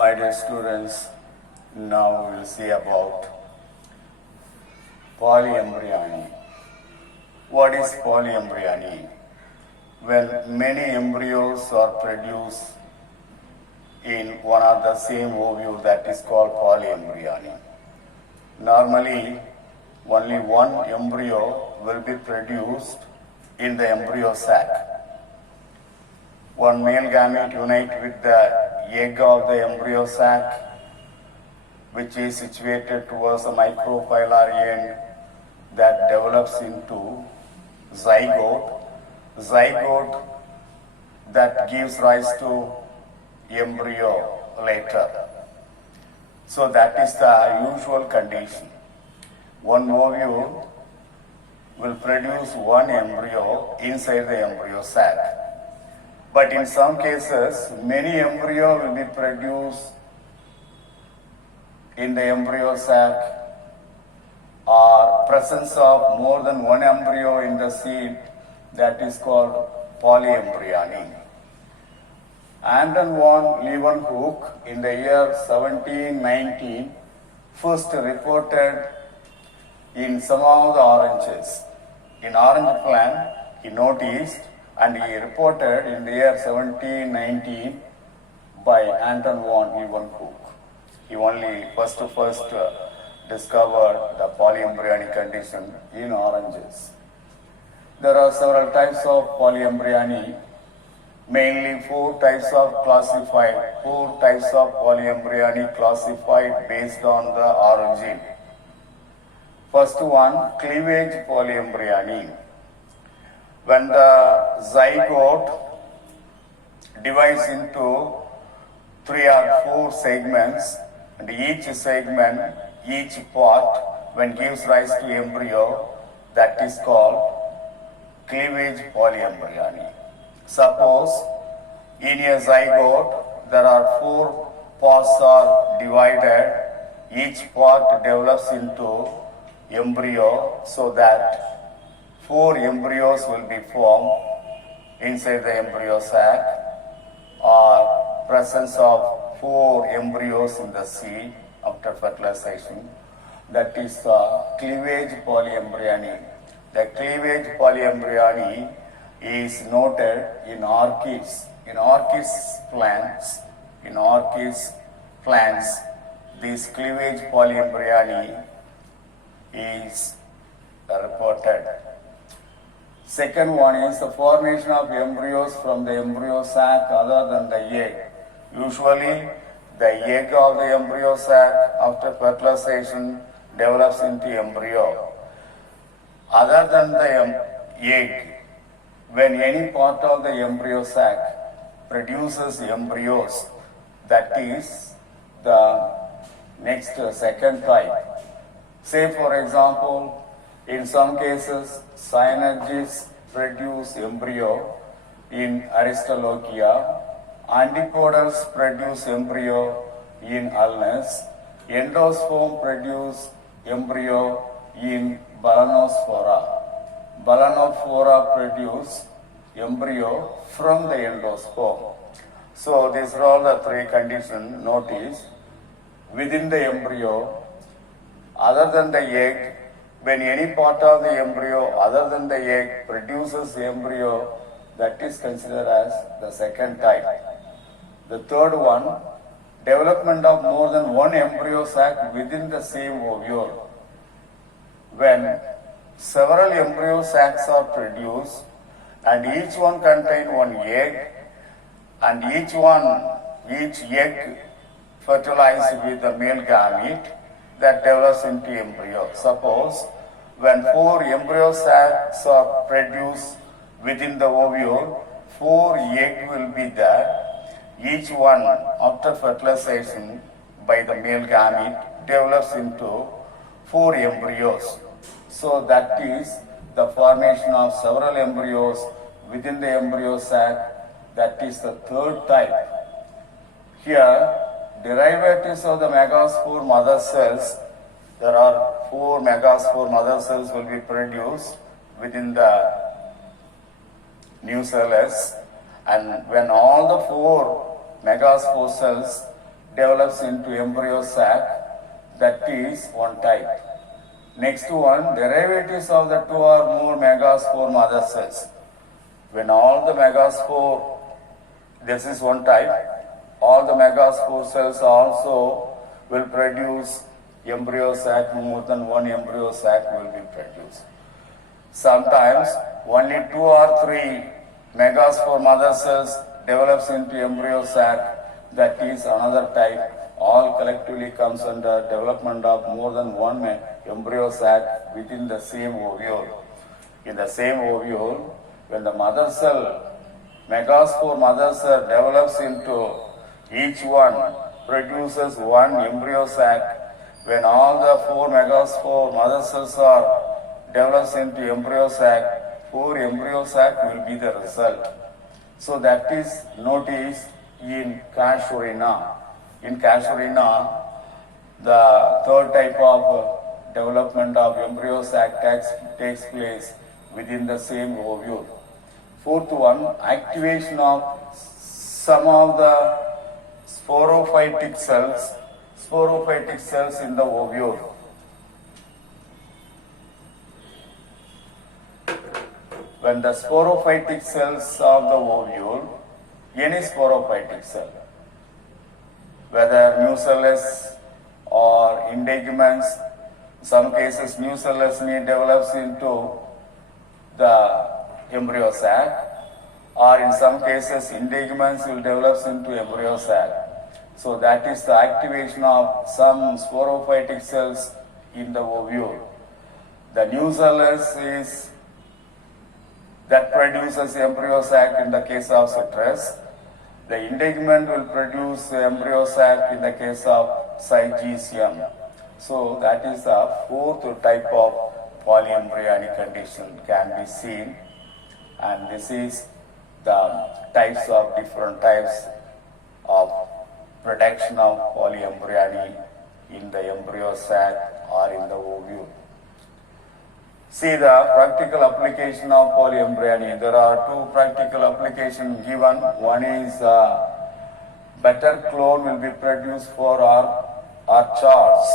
My dear students, now we will see about polyembryony. What is polyembryony? When many embryos are produced in one of the same ovule, that is called polyembryony. Normally, only one embryo will be produced in the embryo sac. One male gamete unite with the egg of the embryo sac, which is situated towards the micropylar end, that develops into zygote. Zygote that gives rise to embryo later. So that is the usual condition. One ovule will produce one embryo inside the embryo sac. But in some cases, many embryo will be produced in the embryo sac, or presence of more than one embryo in the seed, that is called polyembryony. Anton von Leeuwenhoek in the year 1719 first reported in some of the oranges. In orange plant, he noticed and he reported in the year 1719 by Anton von Leeuwenhoek. He only first discovered the polyembryonic condition in oranges. There are several types of polyembryony, mainly four types of polyembryony classified based on the origin. First one, cleavage polyembryony. When the zygote divides into 3 or 4 segments, and each segment, each part, when gives rise to embryo, that is called cleavage polyembryony. Suppose in a zygote there are 4 parts are divided, each part develops into embryo, so that 4 embryos will be formed inside the embryo sac, or presence of 4 embryos in the seed after fertilization. That is cleavage polyembryony. The cleavage polyembryony is noted in orchids. In orchids plants, this cleavage polyembryony is reported. Second one is the formation of embryos from the embryo sac other than the egg. Usually, the egg of the embryo sac after fertilization develops into embryo. Other than the egg, when any part of the embryo sac produces embryos, that is the next second type. Say for example, in some cases, synergids produce embryo in Aristolochia, antipodals produce embryo in Ulmus, endosperm produce embryo in Balanophora. Balanophora produce embryo from the endosperm. So these are all the 3 conditions. Notice, within the embryo, other than the egg, when any part of the embryo other than the egg produces the embryo, that is considered as the second type. The third one, development of more than one embryo sac within the same ovule. When several embryo sacs are produced and each one contains one egg, and each egg fertilized with the male gamete that develops into embryo. Suppose when 4 embryo sacs are produced within the ovule, 4 eggs will be there. Each one after fertilization by the male gamete develops into 4 embryos. So that is the formation of several embryos within the embryo sac. That is the third type. Here, derivatives of the megaspore mother cells, there are 4 megaspore mother cells will be produced within the nucellus, and when all the 4 megaspore cells develops into embryo sac. That is one type. Next one, derivatives of the two or more megaspore mother cells. When all the megaspore, this is one type, all the megaspore cells also will produce embryo sac, more than one embryo sac will be produced. Sometimes only 2 or 3 megaspore mother cells develops into embryo sac. That is another type. All collectively comes under development of more than one embryo sac within the same ovule. In the same ovule, when the mother cell, megaspore mother cell develops into each one produces one embryo sac. When all the 4 megaspore mother cells are develops into embryo sac, 4 embryo sac will be the result. So that is noticed in Casuarina. In Casuarina, the third type of development of embryo sac takes place within the same ovule. Fourth one, activation of some of the sporophytic cells in the ovule. When the sporophytic cells of the ovule, any sporophytic cell, whether nucellus or integuments, some cases nucellus develops into the embryo sac, or in some cases integuments will develop into embryo sac. So that is the activation of some sporophytic cells in the ovule. The nucellus is that produces embryo sac in the case of citrus. The integument will produce embryo sac in the case of Syzygium. So that is the fourth type of polyembryonic condition can be seen, and this is the different types of production of polyembryony in the embryo sac or in the ovule. See the practical application of polyembryony. There are 2 practical applications given. One is better clone will be produced for our orchards.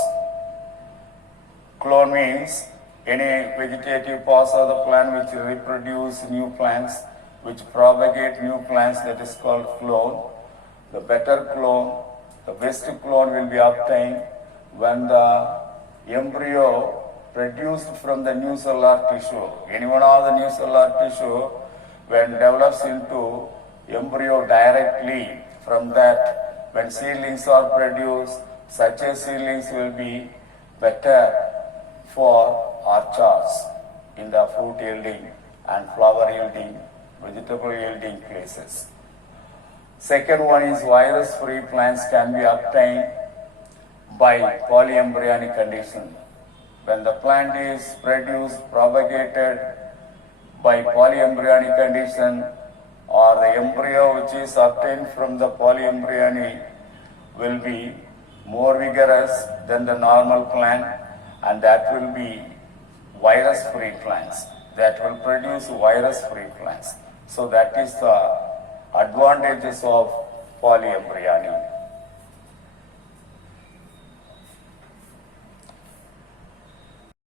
Clone means any vegetative parts of the plant which reproduce new plants, which propagate new plants, that is called clone. The better clone, the best clone will be obtained when the embryo produced from the nucellular tissue. Any one of the nucellular tissue, when develops into embryo directly from that, when seedlings are produced, such a seedlings will be better for orchards in the fruit yielding and flower yielding, vegetable yielding places. Second one is virus-free plants can be obtained by polyembryonic condition. When the plant is produced, propagated by polyembryonic condition, or the embryo which is obtained from the polyembryony will be more vigorous than the normal plant, and that will be virus-free plants. That will produce virus-free plants. So that is the advantages of polyembryony.